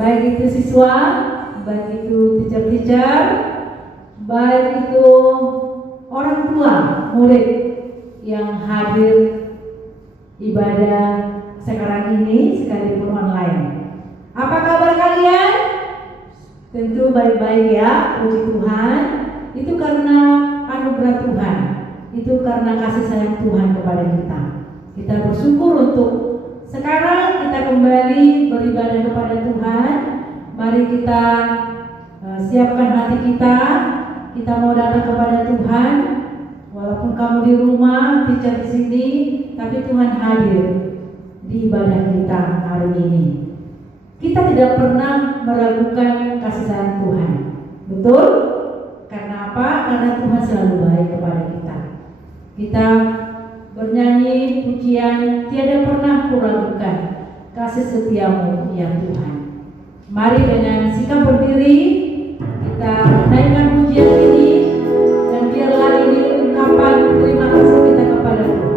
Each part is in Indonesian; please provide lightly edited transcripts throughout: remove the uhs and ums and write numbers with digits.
baik itu siswa, baik itu teacher-teacher, baik itu orang tua, murid yang hadir ibadah sekarang ini sekalipun online. Apa kabar kalian? Tentu baik-baik ya, puji Tuhan. Itu karena anugerah Tuhan, itu karena kasih sayang Tuhan kepada kita. Kita bersyukur untuk sekarang kita kembali beribadah kepada Tuhan. Mari kita siapkan hati kita. Kita mau datang kepada Tuhan. Walaupun kamu di rumah, teacher di sini, tapi Tuhan hadir di ibadah kita hari ini. Kita tidak pernah meragukan kasih sayang Tuhan. Betul? Karena apa? Karena Tuhan selalu baik kepada kita. Kita bernyanyi pujian, tiada pernah kuragukan kasih setiamu ya Tuhan. Mari dengan sikap berdiri kita naikkan pujian ini, dan biarlah ini ungkapan terima kasih kita kepada Tuhan.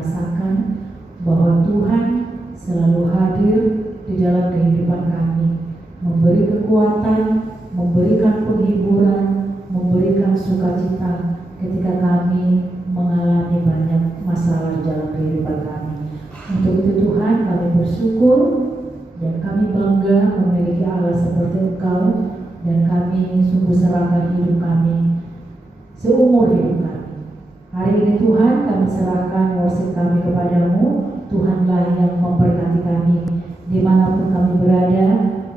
rasakan bahwa Tuhan selalu hadir di dalam kehidupan kami, memberi kekuatan, memberikan penghiburan, memberikan sukacita ketika kami mengalami banyak masalah di dalam kehidupan kami. Untuk itu Tuhan, kami bersyukur dan kami bangga memiliki Allah seperti Engkau, dan kami sungguh serahkan hidup kami seumur hidup kami. Hari ini Tuhan, kami serahkan worship kami kepadamu. Tuhanlah yang memberkati kami dimanapun kami berada.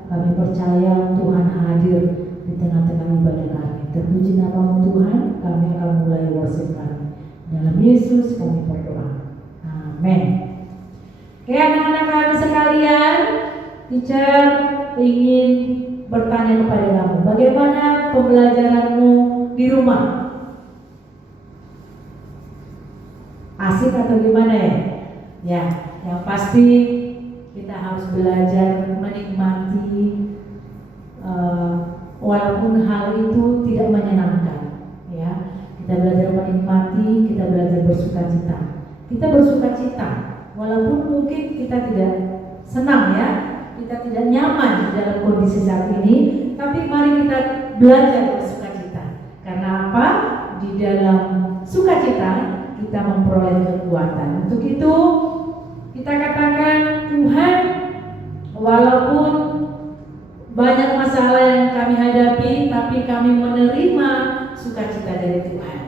Kami percaya Tuhan hadir di tengah-tengah ibadah kami. Terpuji namamu Tuhan, kami akan mulai worship kami. Dalam Yesus kami berdoa. Amin. Oke, anak-anak kami sekalian, teacher ingin bertanya kepada kamu, bagaimana pembelajaranmu di rumah? Asik atau gimana ya? Ya, yang pasti kita harus belajar menikmati walaupun hal itu tidak menyenangkan. Ya, kita belajar menikmati, kita belajar bersukacita. Kita bersukacita, walaupun mungkin kita tidak senang ya, kita tidak nyaman dalam kondisi saat ini, tapi mari kita belajar bersukacita. Karena apa? Di dalam sukacita kita memperoleh kekuatan. Untuk itu kita katakan, Tuhan, walaupun banyak masalah yang kami hadapi, tapi kami menerima sukacita dari Tuhan.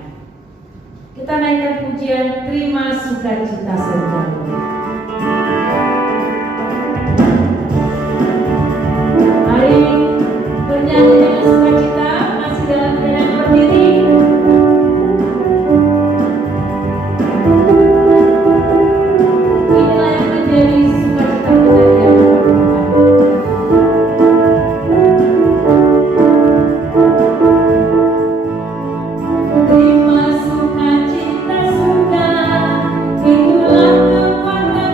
Kita naikkan pujian, terima sukacita sejati. Mari bernyanyi dengan sukacita, masih dalam keadaan berdiri. Inilah yang menjadi sukacita kita di hadapan Tuhan. Terima sukacita suka, itulah kekuatan.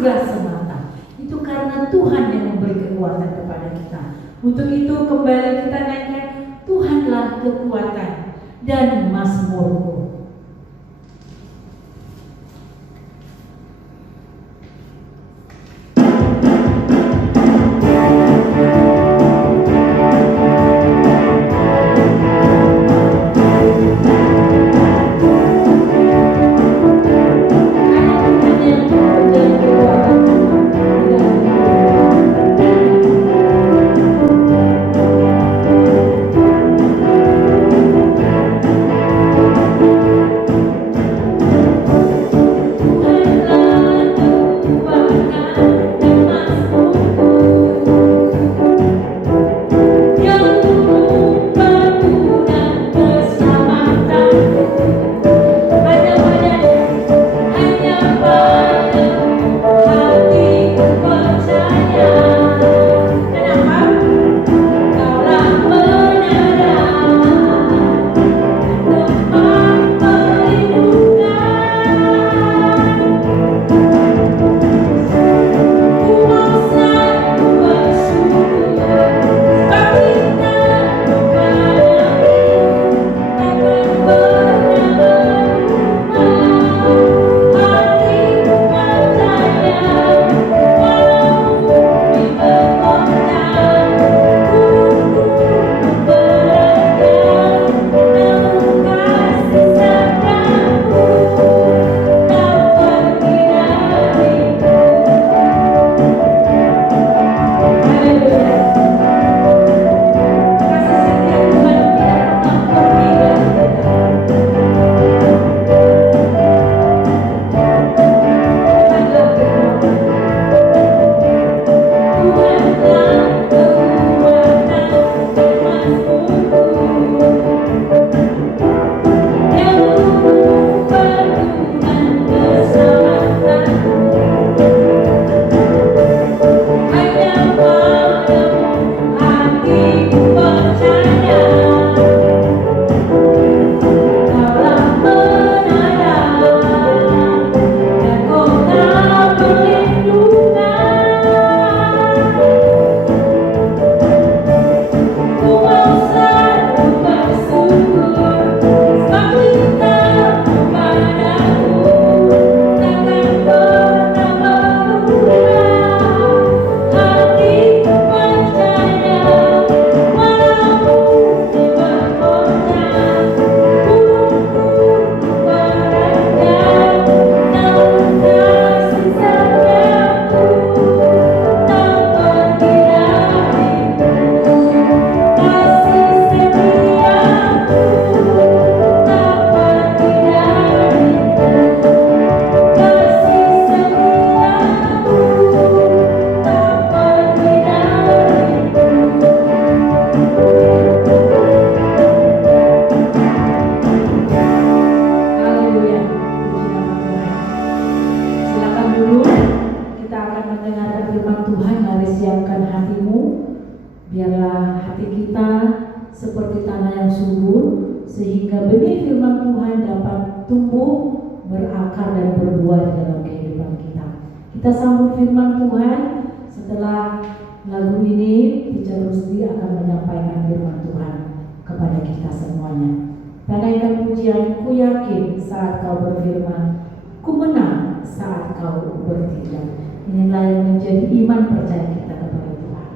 anugerah semata. Itu karena Tuhan yang memberi kekuatan kepada kita. Untuk itu kembali kita naikkan, Tuhanlah kekuatan dan mazmurku. Kita sambut firman Tuhan. Setelah lagu ini, Teacher Rusdi akan menyampaikan firman Tuhan kepada kita semuanya. Tanaikan pujian, ku yakin saat kau berfirman, ku menang saat kau bertindak. Inilah yang menjadi iman percaya kita kepada Tuhan.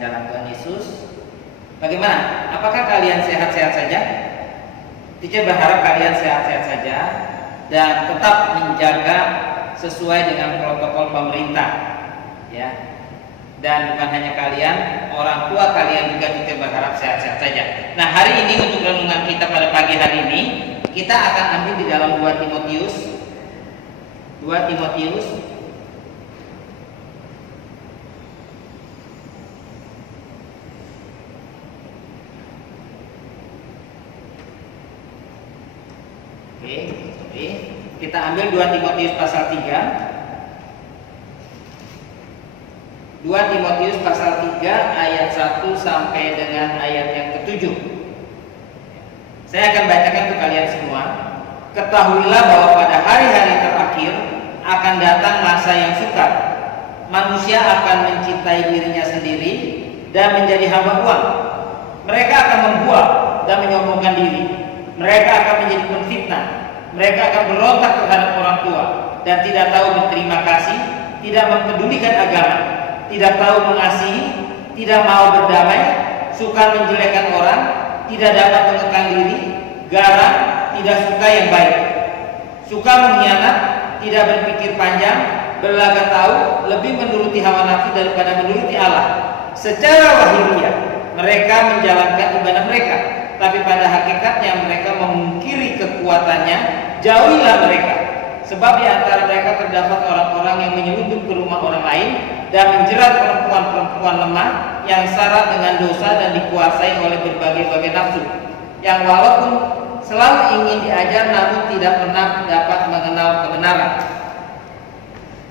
dalam Tuhan Yesus. Bagaimana? Apakah kalian sehat-sehat saja? Teacher berharap kalian sehat-sehat saja dan tetap menjaga sesuai dengan protokol pemerintah, ya. Dan bukan hanya kalian, orang tua kalian juga kita berharap sehat-sehat saja. Nah, hari ini untuk renungan kita pada pagi hari ini, kita akan ambil di dalam 2 Timotius. 2 Timotius kita ambil 2 Timotius pasal 3. 2 Timotius pasal 3 ayat 1 sampai dengan ayat yang ke-7. Saya akan bacakan untuk kalian semua. Ketahuilah bahwa pada hari-hari terakhir akan datang masa yang sukar. Manusia akan mencintai dirinya sendiri dan menjadi hamba uang. Mereka akan membual dan menyombongkan diri. Mereka akan menjadi penfitnah. Mereka akan berontak terhadap orang tua dan tidak tahu berterima kasih, tidak mempedulikan agama, tidak tahu mengasihi, tidak mau berdamai, suka menjelekkan orang, tidak dapat mengekang diri, garang, tidak suka yang baik, suka mengkhianat, tidak berpikir panjang, berlagak tahu, lebih menuruti hawa nafsu daripada menuruti Allah. Secara lahiriah mereka menjalankan ibadah mereka, tapi pada hakikatnya mereka memungkiri kekuatannya. Jauhilah mereka, sebab di antara mereka terdapat orang-orang yang menyelundup ke rumah orang lain dan menjerat perempuan-perempuan lemah yang syarat dengan dosa dan dikuasai oleh berbagai-bagai nafsu, yang walaupun selalu ingin diajar namun tidak pernah dapat mengenal kebenaran.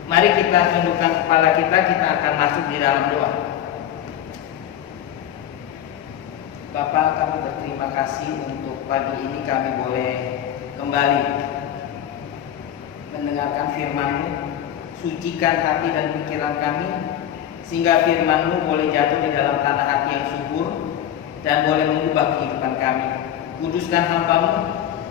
Mari kita tundukkan kepala kita akan masuk di dalam doa. Bapa, kami berterima kasih untuk pagi ini kami boleh kembali mendengarkan firman-Mu. Sucikan hati dan pikiran kami sehingga firman-Mu boleh jatuh di dalam tanah hati yang subur dan boleh mengubah kehidupan kami. Kuduskan hamba-Mu,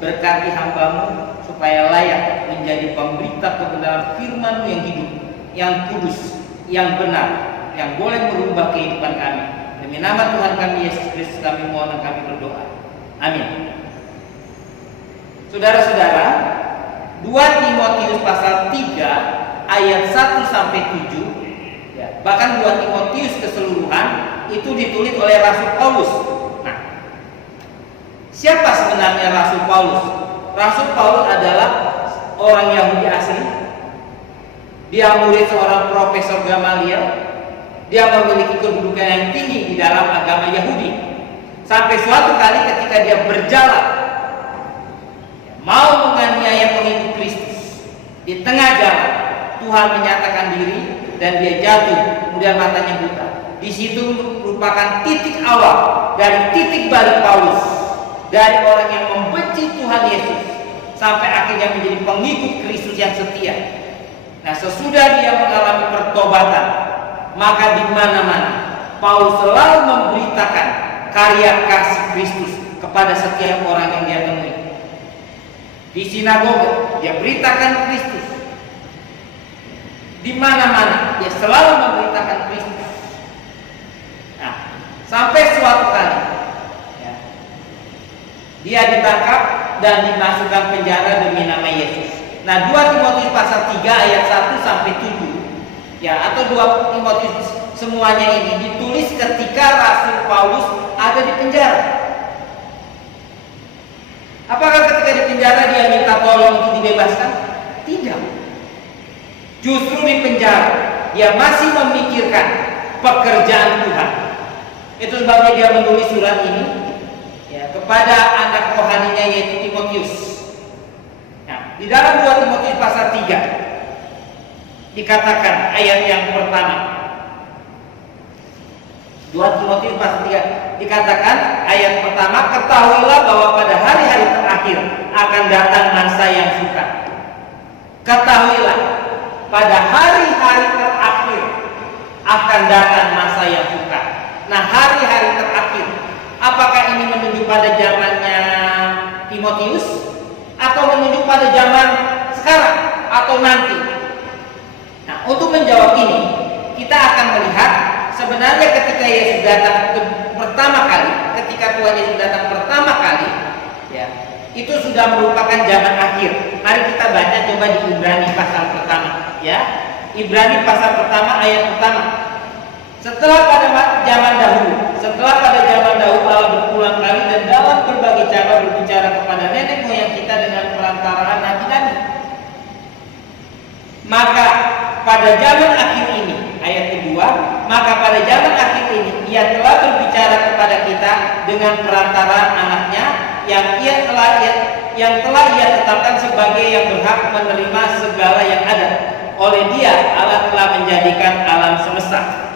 berkati hamba-Mu supaya layak menjadi pemberita kebenaran firman-Mu yang hidup, yang kudus, yang benar, yang boleh merubah kehidupan kami. Demi nama Tuhan kami Yesus Kristus kami mohon dan kami berdoa. Amin. Saudara-saudara, 2 Timotius pasal 3 ayat 1 sampai 7, ya, bahkan 2 Timotius keseluruhan itu ditulis oleh Rasul Paulus. Nah, siapa sebenarnya Rasul Paulus? Rasul Paulus adalah orang Yahudi asli. Dia murid seorang Profesor Gamaliel. Dia memiliki kedudukan yang tinggi di dalam agama Yahudi. Sampai suatu kali ketika dia berjalan mau menganiaya pengikut Kristus, di tengah jalan Tuhan menyatakan diri dan dia jatuh, kemudian matanya buta. Di situ merupakan titik awal dari titik balik Paulus, dari orang yang membenci Tuhan Yesus sampai akhirnya menjadi pengikut Kristus yang setia. Nah, sesudah dia mengalami pertobatan, maka di mana-mana Paulus selalu memberitakan karya kasih Kristus kepada setiap orang yang dia temui. Di sinagoga dia beritakan Kristus. Di mana-mana dia selalu memberitakan Kristus. Nah, sampai suatu kali ya, dia ditangkap dan dimasukkan penjara demi nama Yesus. Nah, 2 Timotius pasal 3 ayat 1 sampai 7, ya, atau 2 Timotius semuanya ini ditulis ketika Rasul Paulus ada di penjara. Apakah ketika di penjara dia minta tolong untuk dibebaskan? Tidak. Justru di penjara dia masih memikirkan pekerjaan Tuhan. Itu sebabnya dia menulis surat ini ya, kepada anak rohaninya yaitu Timotius. Nah, di dalam 2 Timotius pasal 3 dikatakan ayat yang pertama. 2 Timotius pasal 3 dikatakan ayat pertama, ketahuilah bahwa pada hari-hari terakhir akan datang masa yang sukar. Ketahuilah pada hari-hari terakhir akan datang masa yang sukar. Nah, hari-hari terakhir, apakah ini menunjuk pada zamannya Timotius atau menunjuk pada zaman sekarang atau nanti? Nah, untuk menjawab ini kita akan melihat sebenarnya ketika Yesus datang pertama kali, ketika Tuhan Yesus datang pertama kali, ya, itu sudah merupakan zaman akhir. Mari kita baca coba di Ibrani pasal pertama, ya. Ibrani pasal pertama ayat pertama. Setelah pada zaman dahulu Allah berulang kali dan dalam berbagai cara berbicara kepada nenek moyang kita dengan perantaraan nabi-nabi. Maka pada zaman akhir ini, ayat kedua, maka pada zaman akhir ini Ia telah berbicara kepada kita dengan perantaraan anaknya yang telah Ia tetapkan sebagai yang berhak menerima segala yang ada. Oleh Dia Allah telah menjadikan alam semesta.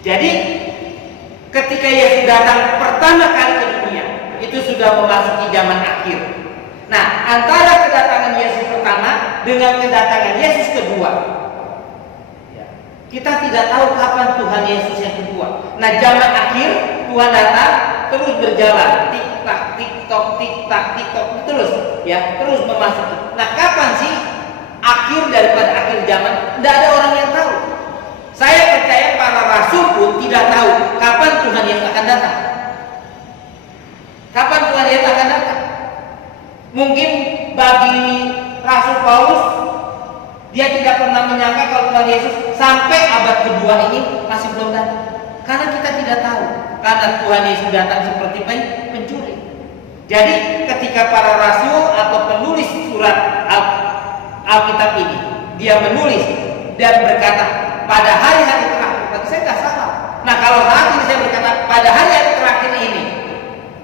Jadi ketika Yesus datang pertama kali ke dunia, itu sudah memasuki zaman akhir. Nah, antara kedatangan Yesus pertama dengan kedatangan Yesus kedua, kita tidak tahu kapan Tuhan Yesus yang kedua. Nah, zaman akhir Tuhan datang terus berjalan, tik tak tik tok terus, ya, terus memasuki. Nah, kapan sih akhir daripada akhir zaman? Tidak ada orang yang tahu. Saya percaya para rasul pun tidak tahu kapan Tuhan Yesus akan datang. Kapan Tuhan Yesus akan datang? Mungkin bagi Rasul Paulus, dia tidak pernah menyangka kalau Tuhan Yesus sampai abad kedua ini masih belum datang. Karena kita tidak tahu. Karena Tuhan Yesus datang seperti pencuri. Jadi ketika para rasul atau penulis surat Alkitab ini, dia menulis dan berkata pada hari-hari terakhir. Berarti saya tidak salah. Nah, kalau saat ini saya berkata pada hari-hari terakhir ini,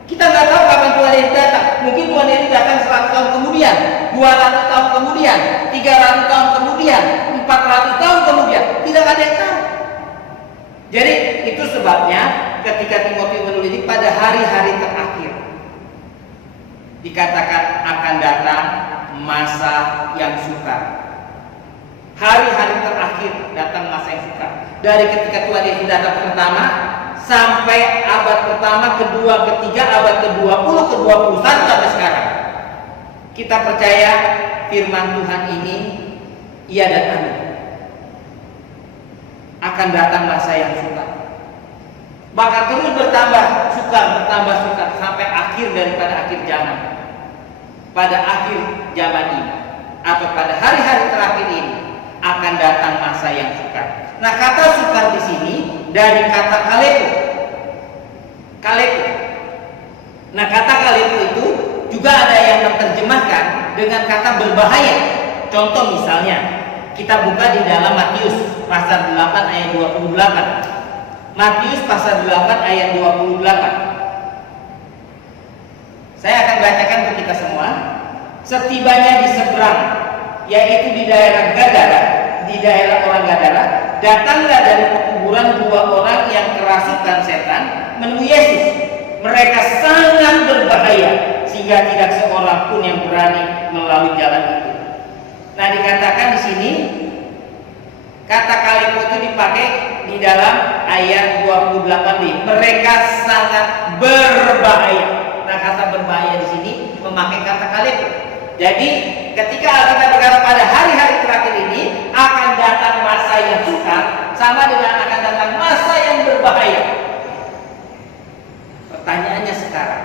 kita nggak tahu kapan Tuhan Yesus datang. Mungkin Tuhan Yesus datang 100 tahun kemudian, 200 tahun kemudian, 300 tahun kemudian, 400 tahun kemudian. Tidak ada yang tahu. Jadi itu sebabnya ketika Timotius menulis ini pada hari-hari terakhir dikatakan akan datang masa yang sukar. Hari-hari terakhir datang masa yang sukar. Dari ketika Tuhan Yesus datang pertama sampai abad pertama, kedua, ketiga, abad ke-20, ke-21 sampai sekarang. Kita percaya firman Tuhan ini iya dan amin. Akan datang masa yang sukar. Bahkan terus bertambah sukar sampai akhir daripada akhir zaman. Pada akhir zaman ini atau pada hari-hari terakhir ini akan datang masa yang sukar. Nah, kata sukar di sini dari kata kalepo. Nah, kata kalepo itu juga ada yang menerjemahkan dengan kata berbahaya. Contoh misalnya, kita buka di dalam Matius pasal 8 ayat 28. Matius pasal 8 ayat 28. Saya akan bacakan untuk kita semua. Setibanya di seberang, yaitu di daerah Gadara, di daerah orang Gadara, datanglah dari pekuburan 2 orang yang kerasukan setan menemui Yesus. Mereka sangat berbahaya sehingga tidak seorang pun yang berani melalui jalan itu. Nah, dikatakan di sini kata kalepo itu dipakai di dalam ayat 28b. Mereka sangat berbahaya. Nah, kata berbahaya di sini memakai kata kalepo. Jadi ketika kita berkata pada hari-hari terakhir ini akan datang masa yang sukar, sama dengan akan datang masa yang berbahaya. Pertanyaannya sekarang,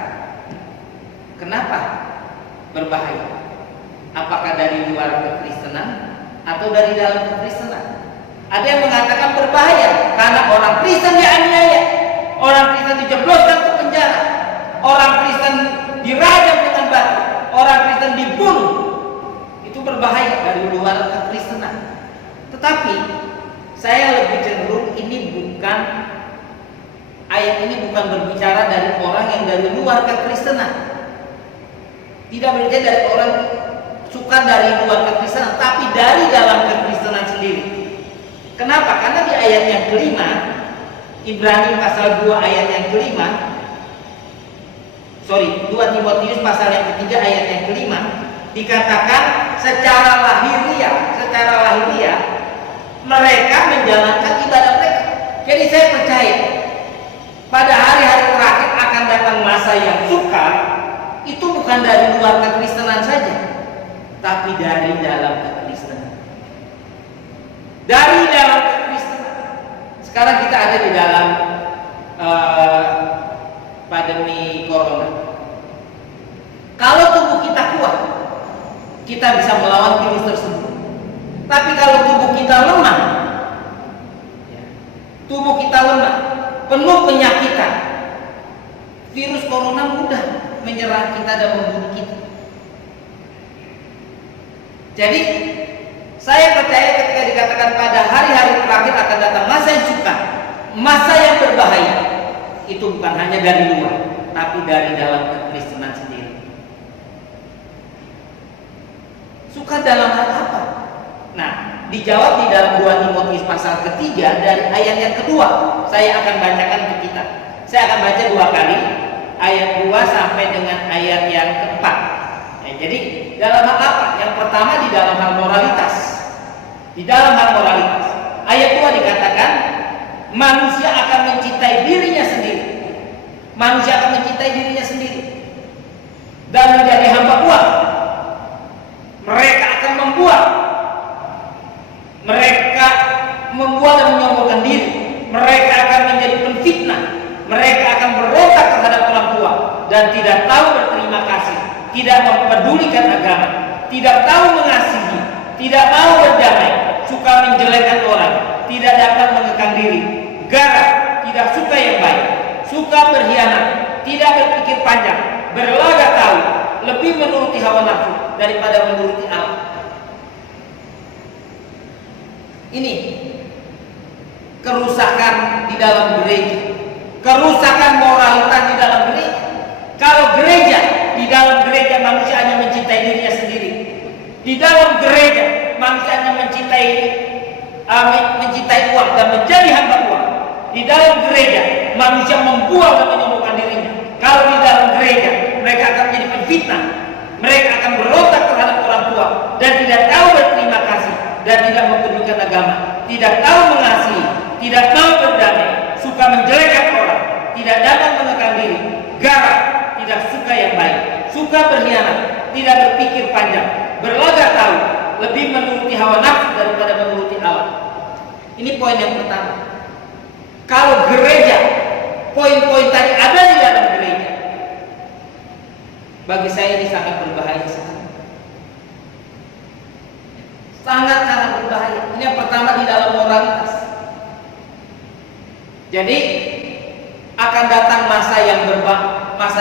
kenapa berbahaya? Apakah dari luar kekristenan atau dari dalam kekristenan? Ada yang mengatakan berbahaya karena orang Kristen dianiaya, orang Kristen dijebloskan ke penjara, orang Kristen dirajam dengan batu, orang Kristen dibunuh. Itu berbahaya dari luar kekristenan. Tetapi saya lebih cenderung ayat ini bukan berbicara dari orang yang dari luar kekristenan. Tidak berbicara dari orang suka dari luar kekristenan, tapi dari dalam kekristenan sendiri. Kenapa? Karena di ayat yang kelima, Ibrani pasal 2 ayat yang kelima, 2 Timotius pasal yang ketiga ayat yang kelima, dikatakan secara lahiriah mereka menjalankan ibadah mereka. Jadi saya percaya pada hari-hari terakhir akan datang masa yang sukar. Itu bukan dari luar kekristenan saja, tapi dari dalam kekristenan. Dari dalam kekristenan. Sekarang kita ada di dalam pandemi corona. Kalau tubuh kita kuat, kita bisa melawan virus tersebut. Tapi kalau tubuh kita lemah, penuh penyakitan, virus corona mudah menyerang kita dan membunuh kita. Jadi saya percaya ketika dikatakan pada hari-hari terakhir akan datang masa yang sukar, masa yang berbahaya, itu bukan hanya dari luar, tapi dari dalam kekristenan sendiri. Sukar dalam hal apa? Nah, dijawab di dalam 2 Timotius pasal ketiga dari ayat yang kedua. Saya akan bacakan ke kita. Saya akan baca 2 kali, ayat 2 sampai dengan ayat yang keempat. Jadi dalam hal apa? Yang pertama di dalam hal moralitas. Di dalam hal moralitas, ayat 2 dikatakan manusia akan mencintai dirinya sendiri. Manusia akan mencintai dirinya sendiri dan menjadi hamba uang. Mereka akan membuat dan menyombongkan diri. Mereka akan menjadi penfitnah. Mereka akan berontak terhadap orang tua dan tidak tahu berterima kasih, tidak mempedulikan agama, tidak tahu mengasihi, tidak mau berdamai, suka menjelekkan orang, tidak dapat mengekang diri, garang, tidak suka yang baik, suka berkhianat, tidak berpikir panjang, berlagak tahu, lebih menuruti hawa nafsu daripada menuruti Allah. Ini kerusakan di dalam gereja, kerusakan moralitas di dalam gereja. Kalau gereja, di dalam gereja manusia hanya mencintai dirinya sendiri. Di dalam gereja manusia hanya mencintai uang dan menjadi hamba uang. Di dalam gereja manusia membuang dan menyombongkan dirinya. Kalau di dalam gereja mereka akan menjadi penfitnah, mereka akan berontak terhadap orang tua dan tidak tahu berterima kasih dan tidak mempedulikan agama, tidak tahu mengasihi, tidak mau berdamai, suka menjelekkan orang, tidak dapat mengekang diri, garang, tidak suka yang baik, suka berkhianat, tidak berpikir panjang, berlagak tahu, lebih menuruti hawa nafsu daripada menuruti Allah. Ini poin yang pertama. Kalau gereja, poin-poin tadi ada di dalam gereja, bagi saya ini sangat berbahaya sekali. Sangat-sangat berbahaya. Ini yang pertama di dalam moralitas. Jadi akan datang masa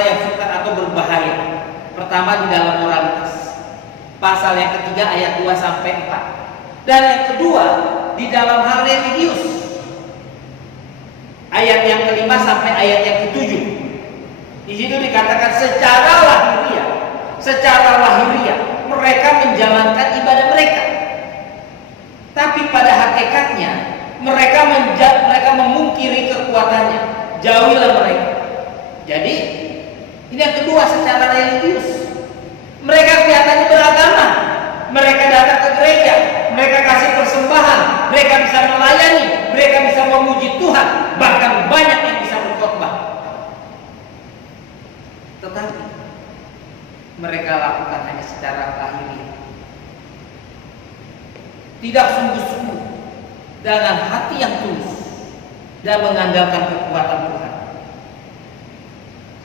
yang sukar atau berbahaya. Pertama di dalam moralitas. Pasal yang ketiga ayat 2 sampai 4. Dan yang kedua di dalam hal religius. Ayat yang kelima sampai ayat yang ketujuh. Di situ dikatakan secara lahiriah mereka menjalankan ibadah mereka. Tapi pada hakikatnya mereka memungkiri kekuatannya. Jauhilah mereka. Jadi ini yang kedua secara religius. Mereka kelihatannya beragama. Mereka datang ke gereja, mereka kasih persembahan, mereka bisa melayani, mereka bisa memuji Tuhan, bahkan banyak yang bisa berkhotbah. Tetapi mereka lakukan hanya secara lahiriah. Tidak sungguh-sungguh dengan hati yang tulus dan mengandalkan kekuatan Tuhan.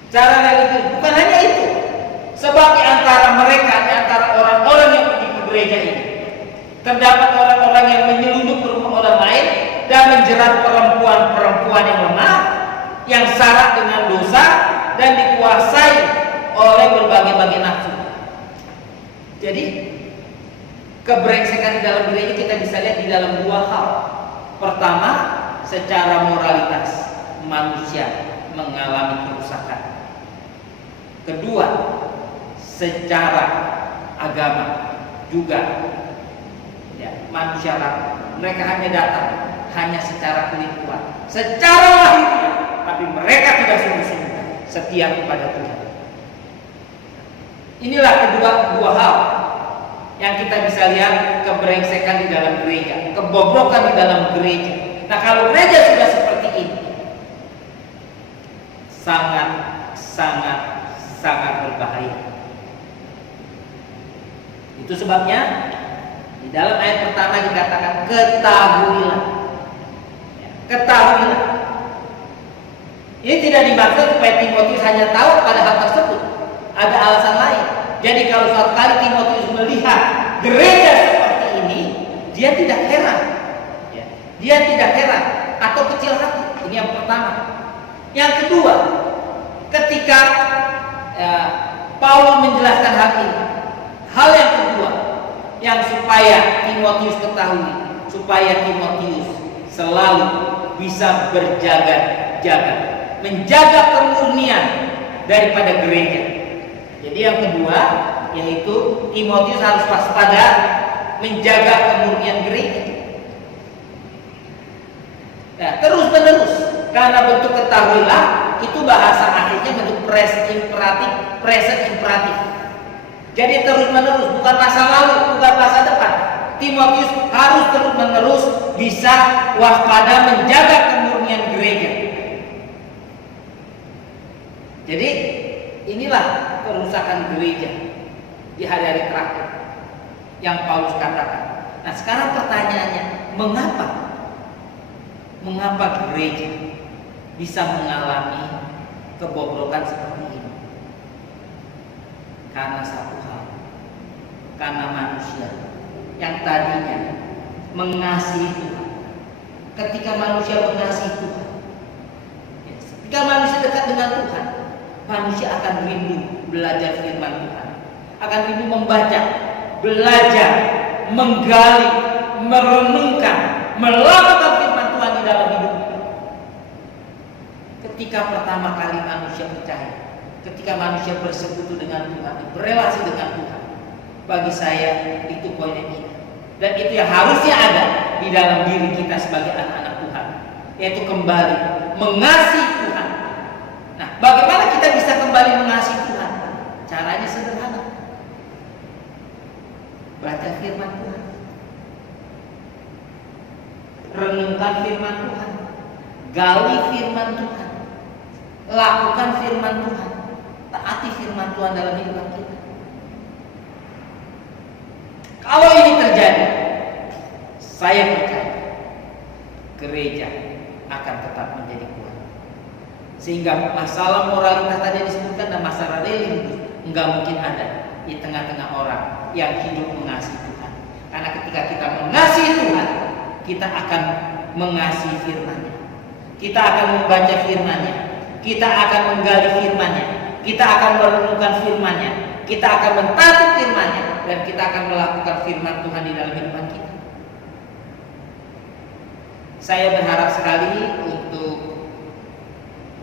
Cara religius bukan hanya itu. Sebab di antara orang-orang yang pergi ke gereja ini terdapat orang-orang yang menyelundup ke rumah orang lain dan menjerat perempuan-perempuan yang lemah, yang syarat dengan dosa dan dikuasai oleh berbagai-bagai nafsu. Jadi kebrengsekan di dalam gereja kita bisa lihat di dalam dua hal. Pertama, secara moralitas manusia mengalami kerusakan. Kedua, secara agama juga manusia mereka hanya datang hanya secara kelikuan, secara lahiriah, tapi mereka tidak sungguh-sungguh setia kepada Tuhan. Inilah dua hal yang kita bisa lihat kebrengsekan di dalam gereja, kebobrokan di dalam gereja. Nah, kalau gereja sudah seperti ini, sangat berbahaya. Itu sebabnya di dalam ayat pertama dikatakan ketahuilah. ketahuilah. Ini tidak dimaksud supaya Timotius hanya tahu pada hal tersebut. Ada alasan lain. Jadi kalau suatu kali Timotius melihat gereja seperti ini, dia tidak heran. Ya. Dia tidak heran atau kecil hati. Ini yang pertama. Yang kedua, ketika Paulus menjelaskan hal ini, hal yang kedua yang supaya Timotius ketahui, supaya Timotius selalu bisa berjaga-jaga, menjaga kemurnian daripada gereja. Jadi yang kedua yaitu Timotius harus waspada menjaga kemurnian gereja. Nah, terus menerus, karena bentuk ketahuilah itu bahasa aslinya bentuk present imperatif. Jadi terus menerus, bukan masa lalu, bukan masa depan. Timotius harus terus menerus bisa waspada menjaga kemurnian gereja. Jadi inilah kerusakan gereja di hari-hari terakhir yang Paulus katakan. Nah sekarang pertanyaannya, mengapa gereja bisa mengalami kebobrokan seperti ini? Karena satu hal, karena manusia yang tadinya mengasihi Tuhan. Ketika manusia mengasihi Tuhan, ketika manusia dekat dengan Tuhan, manusia akan rindu belajar firman Tuhan, akan rindu membaca, belajar, menggali, merenungkan, melakukan firman Tuhan di dalam hidupnya. Ketika pertama kali manusia percaya, ketika manusia bersekutu dengan Tuhan, berelasi dengan Tuhan, bagi saya itu poin yang indah. Dan itu yang harusnya ada di dalam diri kita sebagai anak-anak Tuhan, yaitu kembali mengasihi Tuhan. Nah, bagaimana kita bisa kembali mengasihi Tuhan? Caranya sederhana. Baca firman Tuhan, renungkan firman Tuhan, gali firman Tuhan, lakukan firman Tuhan, taati firman Tuhan dalam hidup kita. Kalau ini terjadi, saya percaya gereja akan tetap menjadi kuat. Sehingga masalah moralitas tadi disebutkan dan masalah religius enggak mungkin ada di tengah-tengah orang yang hidup mengasihi Tuhan. Karena ketika kita mengasihi Tuhan, kita akan mengasihi firman-Nya. Kita akan membaca firman-Nya. Kita akan menggali firman-Nya. Kita akan merenungkan firman-Nya. Kita akan mentaati firman-Nya. Dan kita akan melakukan firman Tuhan di dalam kehidupan kita. Saya berharap sekali untuk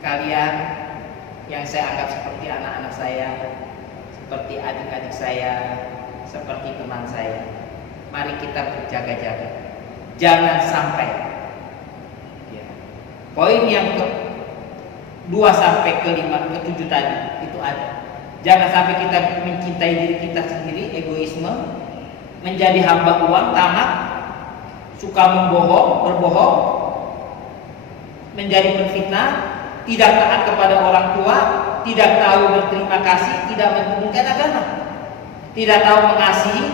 kalian yang saya anggap seperti anak-anak saya, seperti adik-adik saya, seperti teman saya. Mari kita berjaga-jaga. Jangan sampai poin yang ke-2 sampai ke-5, ke-7 tadi itu ada. Jangan sampai kita mencintai diri kita sendiri, egoisme, menjadi hamba uang, tamak, suka berbohong, menjadi penfitnah, tidak taat kepada orang tua, tidak tahu berterima kasih, tidak menunjukkan agama, tidak tahu mengasihi,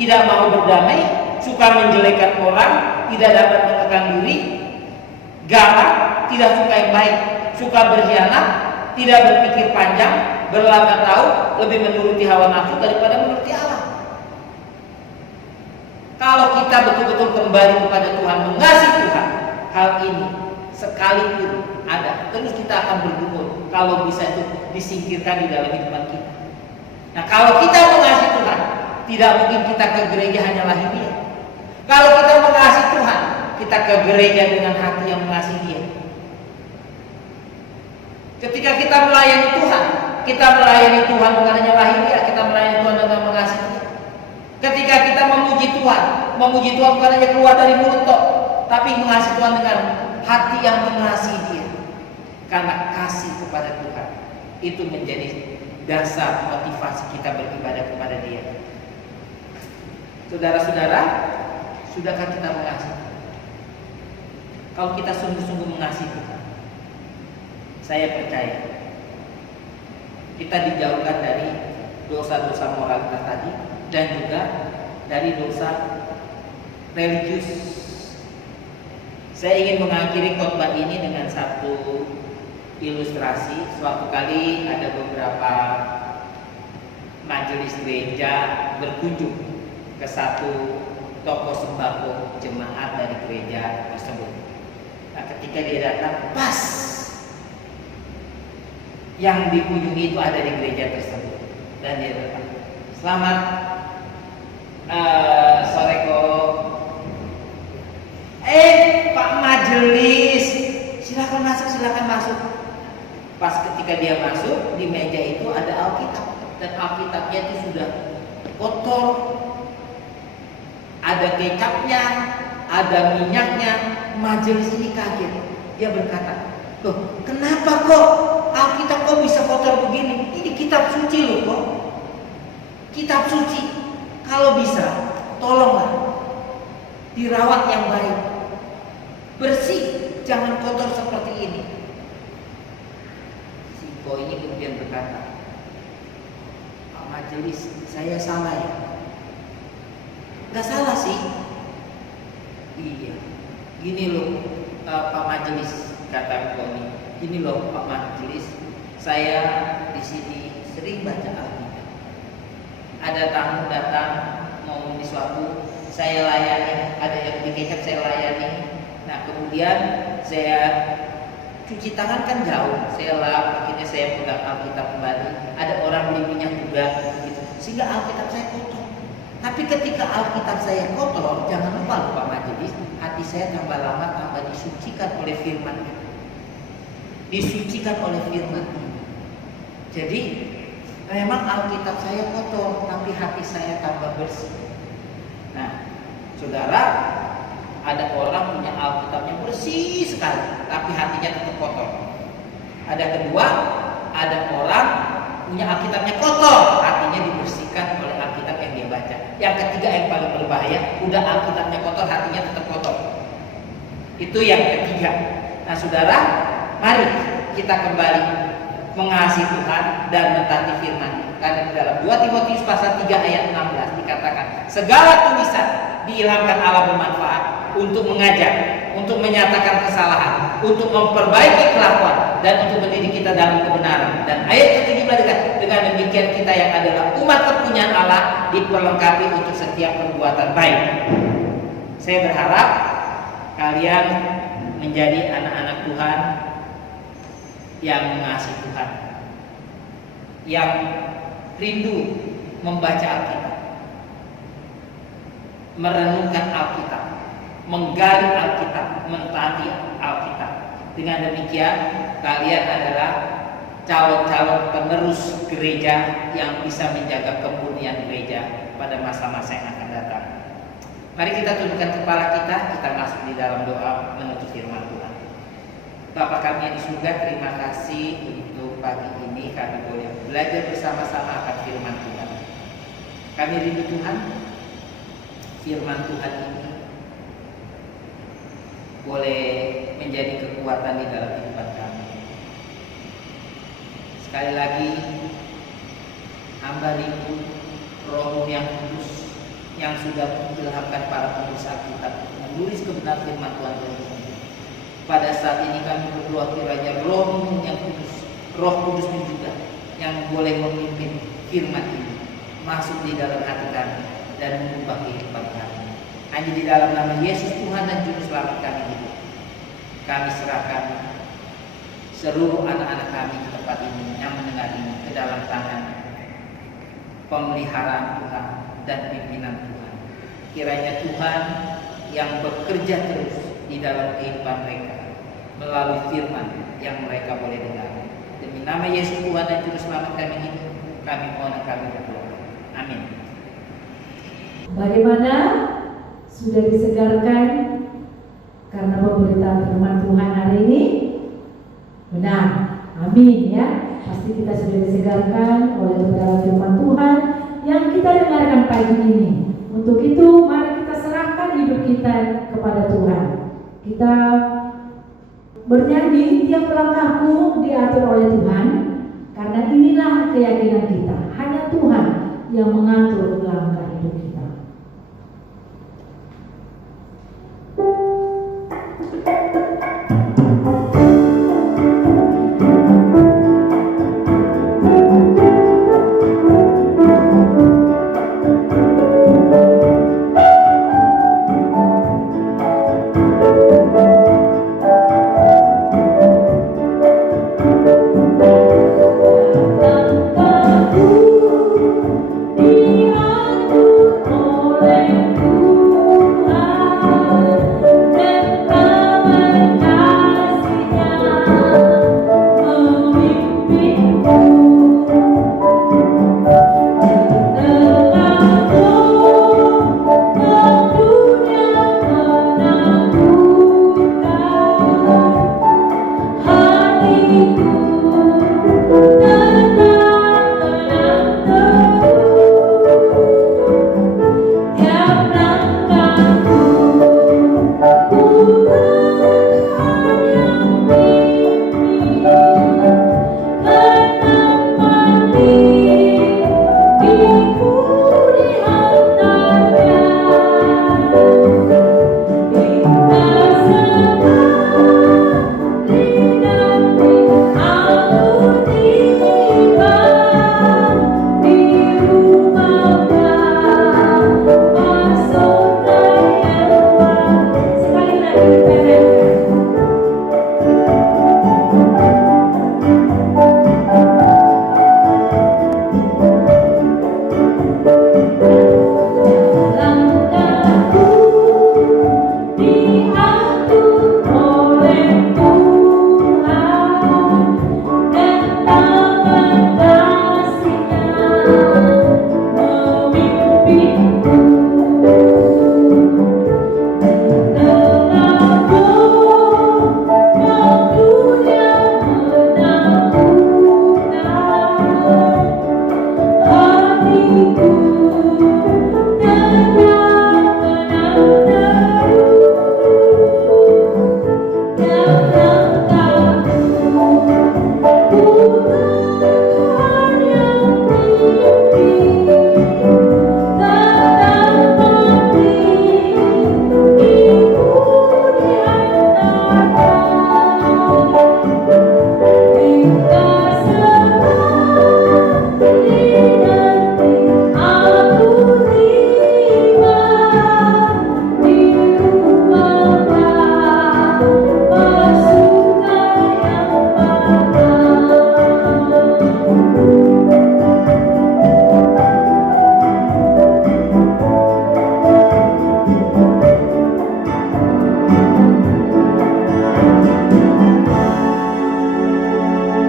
tidak mau berdamai, suka menjelekkan orang, tidak dapat menekan diri, galak, tidak suka yang baik, suka berkhianat, tidak berpikir panjang, berlagak tahu, lebih menuruti hawa nafsu daripada menuruti Allah. Kalau kita betul-betul kembali kepada Tuhan, mengasihi Tuhan, hal ini sekalipun ada, terus kita akan bergumul. Kalau bisa itu disingkirkan di dalam kehidupan kita. Nah, kalau kita mengasihi Tuhan, tidak mungkin kita ke gereja hanya lahiriah. Kalau kita mengasihi Tuhan, kita ke gereja dengan hati yang mengasihi Dia. Ketika kita melayani Tuhan, kita melayani Tuhan bukan hanya lahiriah, kita melayani Tuhan dengan mengasihi Dia. Ketika kita memuji Tuhan bukan hanya keluar dari mulut tok, tapi mengasihi Tuhan dengan hati yang mengasihi Dia. Karena kasih kepada Tuhan itu menjadi dasar motivasi kita beribadah kepada Dia. Saudara-saudara, sudahkah kita mengasihi? Kalau kita sungguh-sungguh mengasihi Tuhan, saya percaya kita dijauhkan dari dosa-dosa moralitas tadi dan juga dari dosa religius. Saya ingin mengakhiri khotbah ini dengan satu ilustrasi. Suatu kali ada beberapa majelis gereja berkunjung ke satu toko sembako jemaat dari gereja tersebut. Nah, ketika dia datang, pas yang dikunjungi itu ada di gereja tersebut, dan dia datang, "Selamat sore kok. Pak majelis, silakan masuk." Pas ketika dia masuk, di meja itu ada Alkitab, dan Alkitabnya itu sudah kotor, ada kecapnya, ada minyaknya. Majelis ini kaget. Dia berkata, "Loh, kenapa kok Alkitab kok bisa kotor begini? Ini kitab suci loh kok. Kitab suci. Kalau bisa, tolonglah dirawat yang baik, bersih, jangan kotor seperti ini." Si Ko ini kemudian berkata, "Pak majelis, saya salah ya?" "Gak salah sih." "Iya, gini loh Pak majelis," kata Ko ini. "Gini loh Pak majelis, saya di sini sering baca Alkitab. Ada tamu datang mau membeli sesuatu, saya layani. Ada yang beli kecap, saya layani. Nah, kemudian saya cuci tangan kan jauh, saya lap, akhirnya saya pegang Alkitab kembali. Ada orang beli minyak juga, gitu. Sehingga Alkitab saya kotor. Tapi ketika Alkitab saya kotor, jangan lupa Pak majelis, hati saya tambah lama tambah disucikan oleh firman. Disucikan oleh firman. Jadi memang Alkitab saya kotor, tapi hati saya tambah bersih." Nah, saudara, ada orang punya Alkitabnya bersih sekali, tapi hatinya tetap kotor. Ada kedua, ada orang punya Alkitabnya kotor, hatinya dibersihkan oleh Alkitab yang dia baca. Yang ketiga yang paling berbahaya, udah Alkitabnya kotor, hatinya tetap kotor. Itu yang ketiga. Nah, saudara, mari kita kembali mengasihi Tuhan dan mentaati firman. Karena di dalam 2 Timotius pasal 3 ayat 16 dikatakan, "Segala tulisan diilhamkan Allah bermanfaat untuk mengajar, untuk menyatakan kesalahan, untuk memperbaiki kelakuan, dan untuk mendidik kita dalam kebenaran." Dan ayat ke-17 dikatakan, "Dengan demikian kita yang adalah umat kepunyaan Allah diperlengkapi untuk setiap perbuatan baik." Saya berharap kalian menjadi anak-anak Tuhan yang mengasihi Tuhan, yang rindu membaca Alkitab, merenungkan Alkitab, menggali Alkitab, mentaati Alkitab. Dengan demikian kalian adalah calon-calon penerus gereja yang bisa menjaga kemurnian gereja pada masa-masa yang akan datang. Mari kita tundukkan kepala kita masuk di dalam doa menuntut firman Tuhan. Bapa kami yang di surga, terima kasih untuk pagi ini kami boleh belajar bersama-sama akan firman Tuhan. Kami rindu Tuhan, firman Tuhan ini boleh menjadi kekuatan di dalam kehidupan kami. Sekali lagi, hamba rindu Roh yang kudus yang sudah mengilhamkan para penulis Alkitab menulis kebenaran firman Tuhan ini. Pada saat ini kami berdoa kiranya Roh-Mu yang kudus, Roh Kudus-Mu juga yang boleh memimpin firman ini masuk di dalam hati kami dan mengubah kehidupan kami. Hanya di dalam nama Yesus Tuhan dan Juru Selamat kami hidup. Kami serahkan seluruh anak-anak kami di tempat ini yang mendengar ini ke dalam tangan pemeliharaan Tuhan dan pimpinan Tuhan. Kiranya Tuhan yang bekerja terus di dalam kehidupan mereka melalui firman yang mereka boleh dengar. Demi nama Yesus Tuhan dan Juru Selamat kami hidup, kami mohon dan kami berdoa. Amin. Bagaimana? Sudah disegarkan karena pemberitaan firman Tuhan hari ini? Benar. Amin ya. Pasti kita sudah disegarkan oleh pemberitaan firman Tuhan yang kita dengarkan pagi ini. Untuk itu mari kita serahkan hidup kita kepada Tuhan. Kita bernyanyi, tiap langkahku diatur oleh Tuhan, karena inilah keyakinan kita. Hanya Tuhan yang mengatur langkah hidup kita.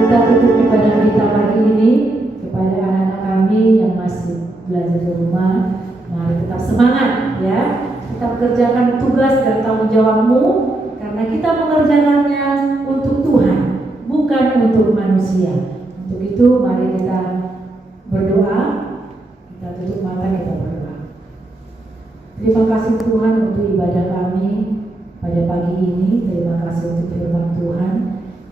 kita tutup ibadah kita pagi ini, kepada anak-anak kami yang masih belajar di rumah, mari tetap semangat ya, tetap kerjakan tugas dan tanggung jawabmu, karena kita mengerjakannya untuk Tuhan, bukan untuk manusia. Untuk itu mari kita berdoa, kita tutup mata, kita berdoa. Terima kasih Tuhan untuk ibadah kami pada pagi ini. Terima kasih untuk firman Tuhan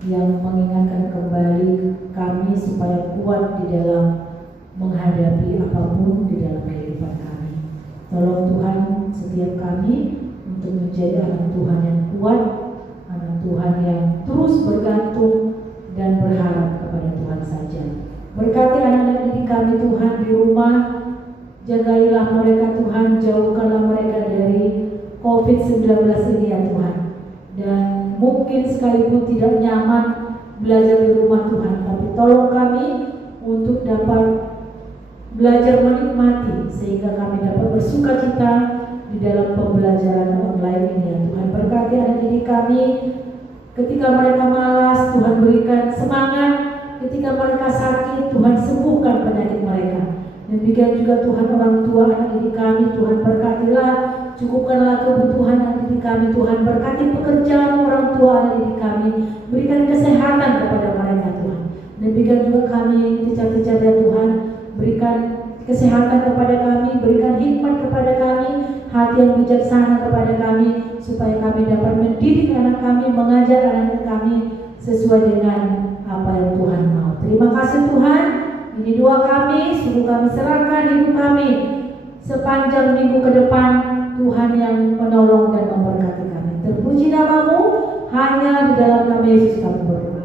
yang mengingatkan kembali kami supaya kuat di dalam menghadapi apapun di dalam kehidupan kami. Tolong Tuhan setiap kami untuk menjadi anak Tuhan yang kuat, anak Tuhan yang terus bergantung dan berharap kepada Tuhan saja. Berkati anak-anak didik kami Tuhan di rumah, jagailah mereka Tuhan, jauhkanlah mereka dari COVID-19 ini ya Tuhan. Dan mungkin sekalipun tidak nyaman belajar di rumah Tuhan, tapi tolong kami untuk dapat belajar menikmati, sehingga kami dapat bersuka cita di dalam pembelajaran online ini ya Tuhan. Berkati anak didik kami, ketika mereka malas Tuhan berikan semangat, ketika mereka sakit Tuhan sembuhkan penyakit mereka. Demikian juga Tuhan orang tua anak didik kami, Tuhan berkatilah, cukupkanlah kebutuhan anak didik kami Tuhan. Berkati pekerjaan orang tua anak didik kami, berikan kesehatan kepada mereka Tuhan. Demikian juga kami teacher-teacher ya Tuhan, berikan kesehatan kepada kami, berikan hikmat kepada kami, hati yang bijaksana kepada kami, supaya kami dapat mendidik anak kami, mengajar anak kami sesuai dengan apa yang Tuhan mau. Terima kasih Tuhan. Ini doa kami, sungguh kami serahkan hidup kami sepanjang minggu ke depan. Tuhan yang menolong dan memberkati kami. Terpuji namamu, hanya di dalam nama Yesus kami berdoa.